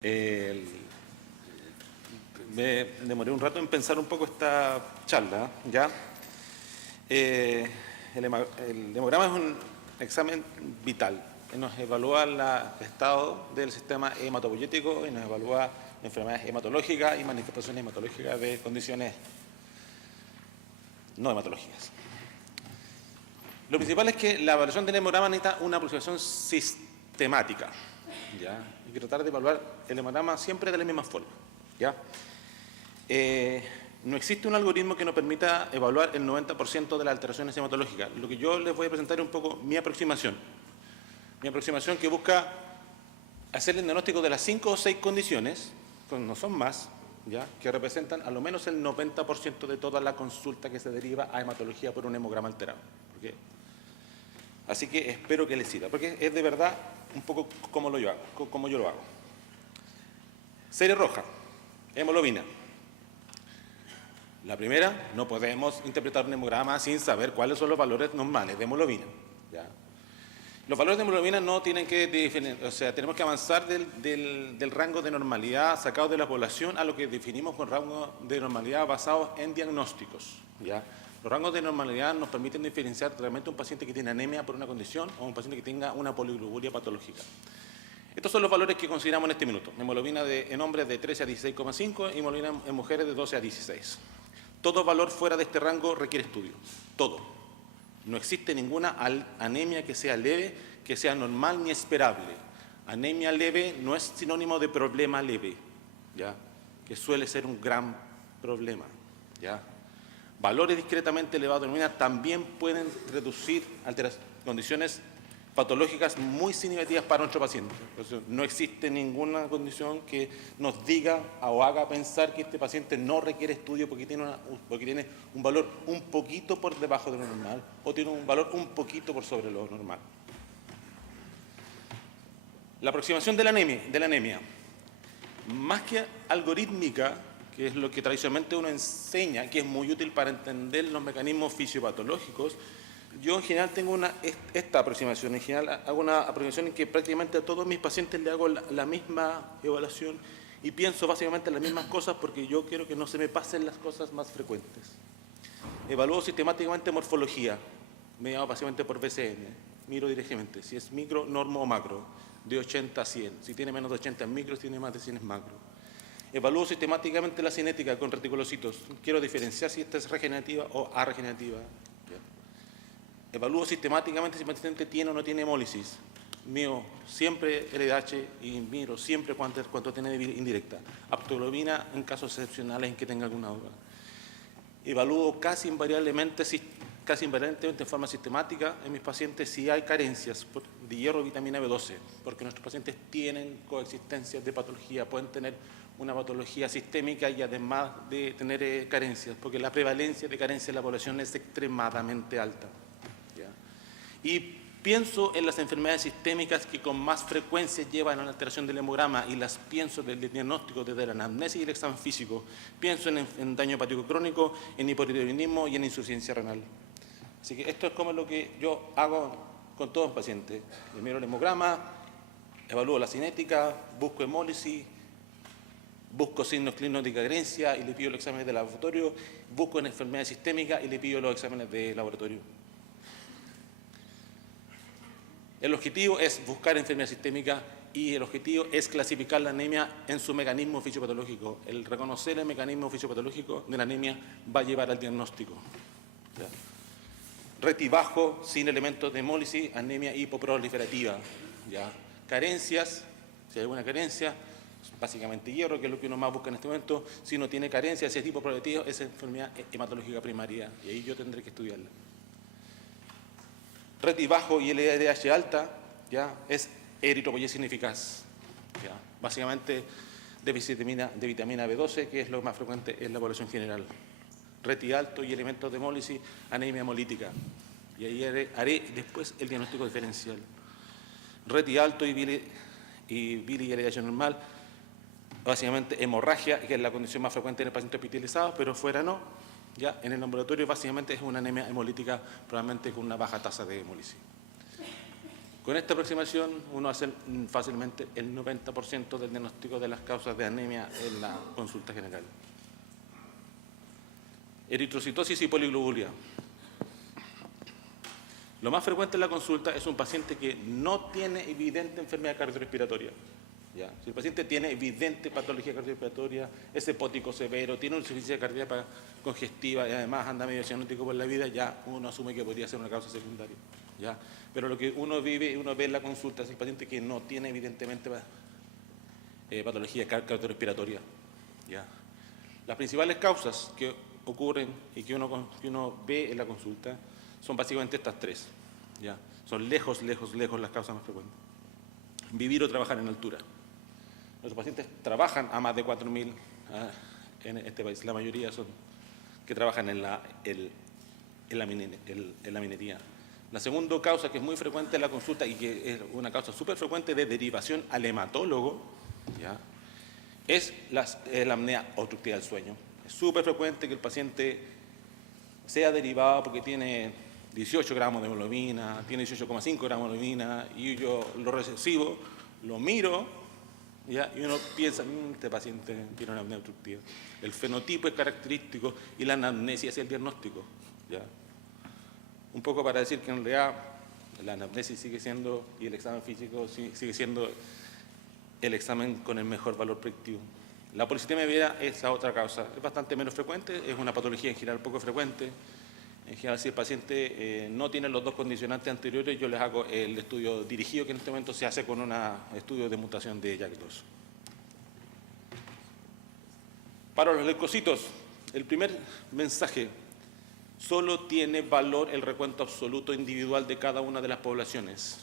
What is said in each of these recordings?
Eh, Me demoré un rato en pensar un poco esta charla, ¿ya? El hemograma es un examen vital, que nos evalúa el estado del sistema hematopoyético y nos evalúa enfermedades hematológicas y manifestaciones hematológicas de condiciones no hematológicas. Lo principal es que la evaluación del hemograma necesita una aproximación sistemática, ¿ya? Hay que tratar de evaluar el hemograma siempre de la misma forma, ¿ya? No existe un algoritmo que nos permita evaluar el 90% de las alteraciones hematológicas. Lo que yo les voy a presentar es un poco mi aproximación. Mi aproximación que busca hacer el diagnóstico de las 5 o 6 condiciones, no son más, ¿ya?, que representan a lo menos el 90% de toda la consulta que se deriva a hematología por un hemograma alterado. ¿Okay? Así que espero que les sirva, porque es de verdad un poco como yo lo hago. Serie roja, hemoglobina. La primera, no podemos interpretar un hemograma sin saber cuáles son los valores normales de hemoglobina, ¿ya? Los valores de hemoglobina no tienen que definir, o sea, tenemos que avanzar del rango de normalidad sacado de la población a lo que definimos con rango de normalidad basados en diagnósticos, ¿ya? Los rangos de normalidad nos permiten diferenciar realmente un paciente que tiene anemia por una condición o un paciente que tenga una poligloburia patológica. Estos son los valores que consideramos en este minuto. Hemoglobina en hombres de 13 a 16,5 y hemoglobina en mujeres de 12 a 16. Todo valor fuera de este rango requiere estudio, todo. No existe ninguna anemia que sea leve, que sea normal ni esperable. Anemia leve no es sinónimo de problema leve, ¿ya?, que suele ser un gran problema, ¿ya? Valores discretamente elevados de hemoglobina también pueden reducir condiciones patológicas muy significativas para nuestro paciente. Entonces, no existe ninguna condición que nos diga o haga pensar que este paciente no requiere estudio porque tiene un valor un poquito por debajo de lo normal o tiene un valor un poquito por sobre lo normal. La aproximación de la anemia, más que algorítmica, que es lo que tradicionalmente uno enseña, que es muy útil para entender los mecanismos fisiopatológicos, yo en general tengo esta aproximación. En general hago una aproximación en que prácticamente a todos mis pacientes le hago la misma evaluación y pienso básicamente en las mismas cosas porque yo quiero que no se me pasen las cosas más frecuentes. Evalúo sistemáticamente morfología, mediado básicamente por BCN, miro directamente, si es micro, normo o macro, de 80 a 100. Si tiene menos de 80 es micro, si tiene más de 100 es macro. Evalúo sistemáticamente la cinética con reticulocitos. Quiero diferenciar si esta es regenerativa o arregenerativa. Evalúo sistemáticamente si el paciente tiene o no tiene hemólisis. Mío siempre LDH y miro siempre cuánto tiene de indirecta. Aptoglobina en casos excepcionales en que tenga alguna duda. Evalúo casi invariablemente en forma sistemática en mis pacientes si hay carencias de hierro y vitamina B12, porque nuestros pacientes tienen coexistencias de patología, pueden tener una patología sistémica y además de tener carencias, porque la prevalencia de carencias en la población es extremadamente alta, ¿ya? Y pienso en las enfermedades sistémicas que con más frecuencia llevan a la alteración del hemograma y las pienso desde el diagnóstico, desde la anamnesis y el examen físico. Pienso en daño hepático crónico, en hipotiroidismo y en insuficiencia renal. Así que esto es como lo que yo hago con todos los pacientes. Le miro el hemograma, evalúo la cinética, busco hemólisis, busco signos clínicos de carencia y le pido los exámenes de laboratorio, busco en enfermedades sistémicas y le pido los exámenes de laboratorio. El objetivo es buscar enfermedad sistémica y el objetivo es clasificar la anemia en su mecanismo fisiopatológico. El reconocer el mecanismo fisiopatológico de la anemia va a llevar al diagnóstico, ¿ya? Reti bajo, sin elementos de hemólisis, anemia hipoproliferativa, ¿ya? Carencias, si hay alguna carencia, básicamente hierro, que es lo que uno más busca en este momento. Si no tiene carencia, si es hipoproliferativa, es enfermedad hematológica primaria y ahí yo tendré que estudiarla. Reti bajo y LDH alta, ¿ya?, es eritropoyesis ineficaz, ¿ya? Básicamente déficit de vitamina B12, que es lo más frecuente en la población general. Reti alto y elementos de hemólisis, anemia hemolítica. Y ahí haré después el diagnóstico diferencial. Reti alto y bili y LDH normal, básicamente hemorragia, que es la condición más frecuente en el paciente hospitalizado, pero fuera no. Ya en el laboratorio básicamente es una anemia hemolítica, probablemente con una baja tasa de hemólisis. Con esta aproximación uno hace fácilmente el 90% del diagnóstico de las causas de anemia en la consulta general. Eritrocitosis y poliglobulia. Lo más frecuente en la consulta es un paciente que no tiene evidente enfermedad cardiorrespiratoria. ¿Ya? Si el paciente tiene evidente patología cardiorrespiratoria, es hepático severo, tiene una insuficiencia cardíaca congestiva y además anda medio cianótico por la vida, ya uno asume que podría ser una causa secundaria. ¿Ya? Pero lo que uno ve en la consulta es el paciente que no tiene evidentemente patología cardiorrespiratoria. ¿Ya? Las principales causas que ocurren y que uno ve en la consulta son básicamente estas tres. ¿Ya? Son lejos las causas más frecuentes. Vivir o trabajar en altura. Nuestros pacientes trabajan a más de 4.000 en este país. La mayoría son que trabajan en la minería. La segunda causa que es muy frecuente en la consulta y que es una causa súper frecuente de derivación al hematólogo, ¿ya? Es la apnea obstructiva del sueño. Es súper frecuente que el paciente sea derivado porque tiene 18 gramos de hemoglobina, tiene 18,5 gramos de hemoglobina y yo lo recibo, lo miro, ¿ya? Y uno piensa, este paciente tiene una apnea obstructiva. El fenotipo es característico y la anamnesis es el diagnóstico, ¿ya? Un poco para decir que en realidad la anamnesis sigue siendo, y el examen físico sigue siendo el examen con el mejor valor predictivo. La policitemia vera es la otra causa, es bastante menos frecuente, es una patología en general poco frecuente. En general, si el paciente no tiene los dos condicionantes anteriores, yo les hago el estudio dirigido que en este momento se hace con un estudio de mutación de JAK2. Para los leucocitos, el primer mensaje: solo tiene valor el recuento absoluto individual de cada una de las poblaciones.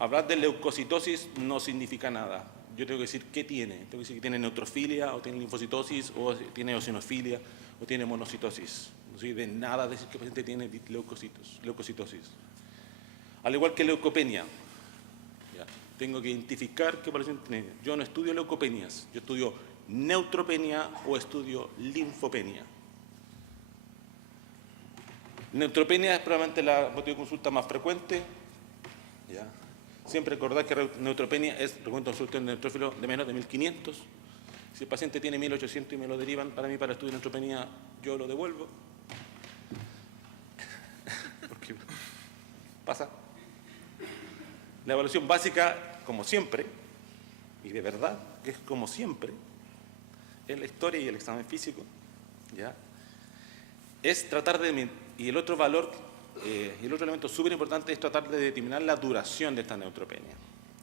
Hablar de leucocitosis no significa nada. Yo tengo que decir qué tiene. Tengo que decir que tiene neutrofilia, o tiene linfocitosis, o tiene eosinofilia, o tiene monocitosis. No sirve de nada decir que el paciente tiene leucocitosis. Al igual que leucopenia. ¿Ya? Tengo que identificar qué población tiene. Yo no estudio leucopenias, yo estudio neutropenia o estudio linfopenia. Neutropenia es probablemente la motivo de consulta más frecuente. ¿Ya? Siempre recordar que neutropenia es recuento de consulta de neutrófilo de menos de 1.500. Si el paciente tiene 1.800 y me lo derivan para mí para estudio de neutropenia, yo lo devuelvo. Porque pasa. La evaluación básica, como siempre, y de verdad, que es como siempre, en la historia y el examen físico, ¿ya? Es tratar de, y el otro valor, y el otro elemento súper importante es tratar de determinar la duración de esta neutropenia,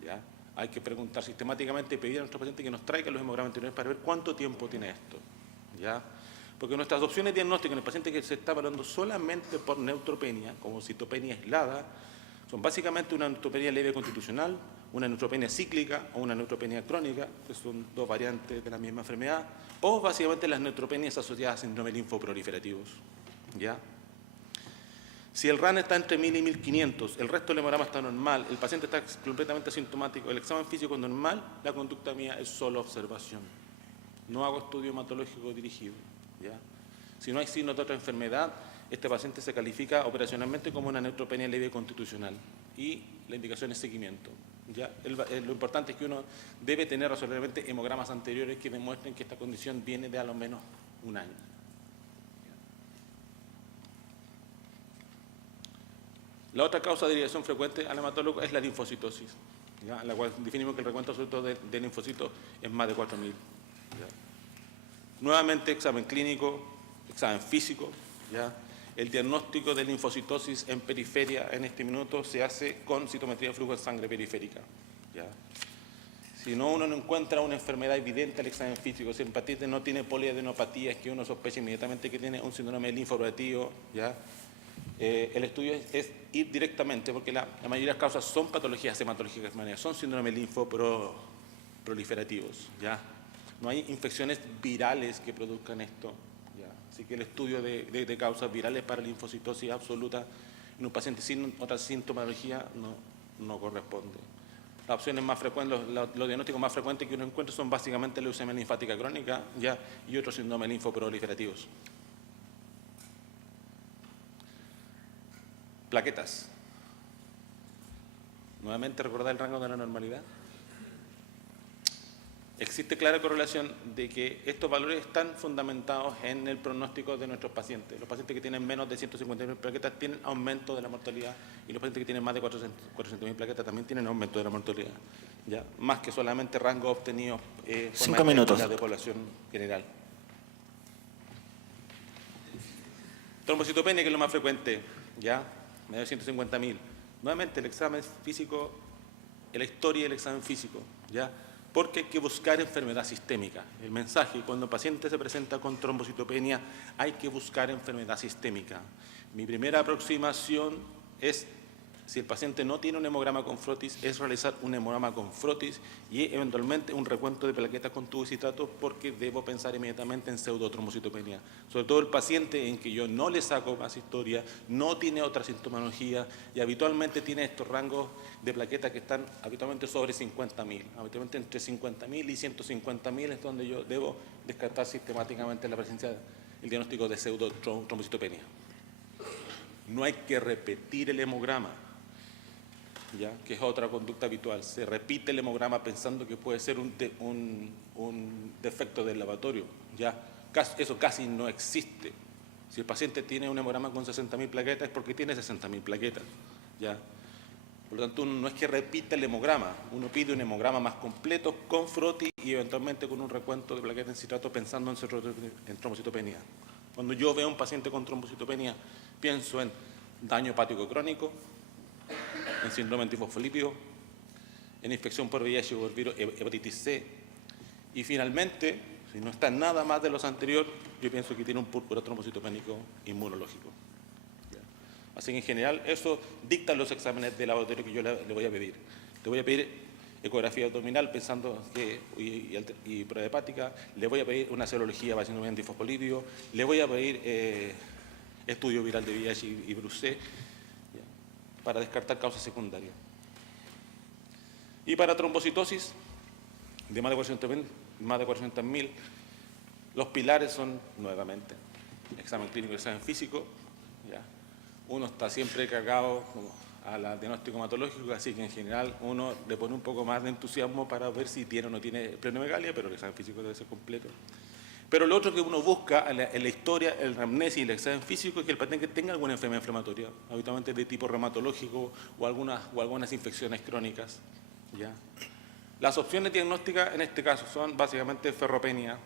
¿ya? Hay que preguntar sistemáticamente, pedir a nuestro paciente que nos traiga los hemogramas anteriores para ver cuánto tiempo tiene esto, ¿ya? Porque nuestras opciones diagnósticas en el paciente que se está evaluando solamente por neutropenia, como citopenia aislada, son básicamente una neutropenia leve constitucional, una neutropenia cíclica o una neutropenia crónica, que son dos variantes de la misma enfermedad, o básicamente las neutropenias asociadas a síndrome linfoproliferativos, ¿ya? Si el RAN está entre 1.000 y 1.500, el resto del hemograma está normal, el paciente está completamente asintomático, el examen físico es normal, la conducta mía es solo observación. No hago estudio hematológico dirigido, ¿ya? Si no hay signos de otra enfermedad, este paciente se califica operacionalmente como una neutropenia leve constitucional y la indicación es seguimiento, ¿ya? Lo importante es que uno debe tener razonablemente hemogramas anteriores que demuestren que esta condición viene de a lo menos un año. La otra causa de derivación frecuente al hematólogo es la linfocitosis, ¿ya? En la cual definimos que el recuento absoluto de linfocitos es más de 4.000. Nuevamente, examen clínico, examen físico, ¿ya? El diagnóstico de linfocitosis en periferia en este minuto se hace con citometría de flujo de sangre periférica, ¿ya? Si uno no encuentra una enfermedad evidente al examen físico, si el paciente no tiene poliadenopatía, es que uno sospecha inmediatamente que tiene un síndrome linfoproliferativa, ¿ya? El estudio es ir directamente, porque la mayoría de las causas son patologías hematológicas, son síndromes linfoproliferativos, ¿ya? No hay infecciones virales que produzcan esto, ¿ya? Así que el estudio de causas virales para linfocitosis absoluta en un paciente sin otra sintomatología no corresponde. Las opciones más frecuentes, los diagnósticos más frecuentes que uno encuentra son básicamente leucemia linfática crónica, ¿ya? Y otros síndromes linfoproliferativos. Plaquetas. Nuevamente recordar el rango de la normalidad. Existe clara correlación de que estos valores están fundamentados en el pronóstico de nuestros pacientes. Los pacientes que tienen menos de 150.000 plaquetas tienen aumento de la mortalidad y los pacientes que tienen más de 400.000 plaquetas también tienen aumento de la mortalidad. ¿Ya? Más que solamente rangos obtenidos por 5 minutos de población general. Trombocitopenia, que es lo más frecuente, ¿ya? Menos de 150.000. Nuevamente el examen físico, la historia del examen físico, ¿ya? Porque hay que buscar enfermedad sistémica. El mensaje, cuando el paciente se presenta con trombocitopenia, hay que buscar enfermedad sistémica. Mi primera aproximación es, si el paciente no tiene un hemograma con frotis, es realizar un hemograma con frotis y eventualmente un recuento de plaquetas con tubos y citratos, porque debo pensar inmediatamente en pseudotrombocitopenia. Sobre todo el paciente en que yo no le saco más historia, no tiene otra sintomología y habitualmente tiene estos rangos de plaquetas que están habitualmente sobre 50.000, habitualmente entre 50.000 y 150.000 es donde yo debo descartar sistemáticamente la presencia del diagnóstico de pseudotrombocitopenia. No hay que repetir el hemograma, ¿ya? Que es otra conducta habitual. Se repite el hemograma pensando que puede ser un defecto del lavatorio, ¿ya? Eso casi no existe. Si el paciente tiene un hemograma con 60.000 plaquetas es porque tiene 60.000 plaquetas, ¿ya? Por lo tanto, uno no es que repita el hemograma, uno pide un hemograma más completo con frotis y eventualmente con un recuento de plaquetas en citrato pensando en trombocitopenia. Cuando yo veo a un paciente con trombocitopenia, pienso en daño hepático crónico, en síndrome antifosfolípido, en infección por VIH o por virus, hepatitis C. Y finalmente, si no está nada más de los anteriores, yo pienso que tiene un púrpura trombocitopénico inmunológico. Así que en general eso dictan los exámenes de laboratorio que yo le voy a pedir. Le voy a pedir ecografía abdominal pensando que, y prueba hepática, le voy a pedir una serología para síndrome antifosfolípido, le voy a pedir estudio viral de VIH y virus C, para descartar causas secundarias. Y para trombocitosis de más de 400.000, los pilares son, nuevamente, examen clínico y examen físico. ¿Ya? Uno está siempre cargado al diagnóstico hematológico, así que en general uno le pone un poco más de entusiasmo para ver si tiene o no tiene plenomegalia, pero el examen físico debe ser completo. Pero lo otro que uno busca en la historia, el anamnesis y el examen físico es que el paciente tenga alguna enfermedad inflamatoria, habitualmente de tipo reumatológico o algunas infecciones crónicas, ¿ya? Las opciones diagnósticas en este caso son básicamente ferropenia,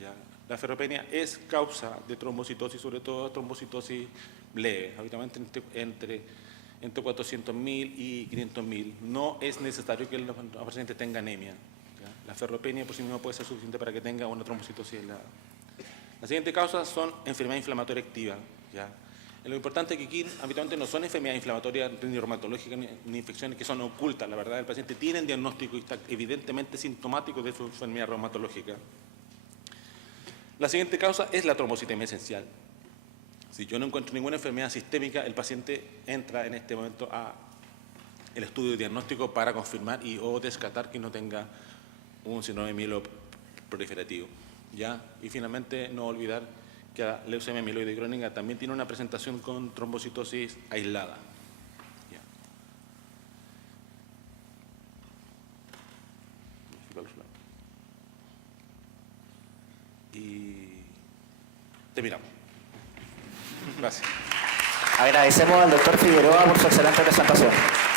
¿ya? La ferropenia es causa de trombocitosis, sobre todo trombocitosis leve, habitualmente entre 400.000 y 500.000. No es necesario que el paciente tenga anemia. La ferropenia por sí misma puede ser suficiente para que tenga una trombocitosis elevada. La siguiente causa son enfermedades inflamatorias activas, ¿ya? Lo importante es que aquí habitualmente no son enfermedades inflamatorias ni reumatológicas ni infecciones que son ocultas. La verdad, el paciente tiene un diagnóstico y está evidentemente sintomático de su enfermedad reumatológica. La siguiente causa es la trombocitemia esencial. Si yo no encuentro ninguna enfermedad sistémica, el paciente entra en este momento al estudio de diagnóstico para confirmar o descartar que no tenga un síndrome mieloproliferativo, ¿ya? Y finalmente no olvidar que la leucemia mieloide crónica también tiene una presentación con trombocitosis aislada, ¿ya? Y terminamos. Gracias. Agradecemos al doctor Figueroa por su excelente presentación.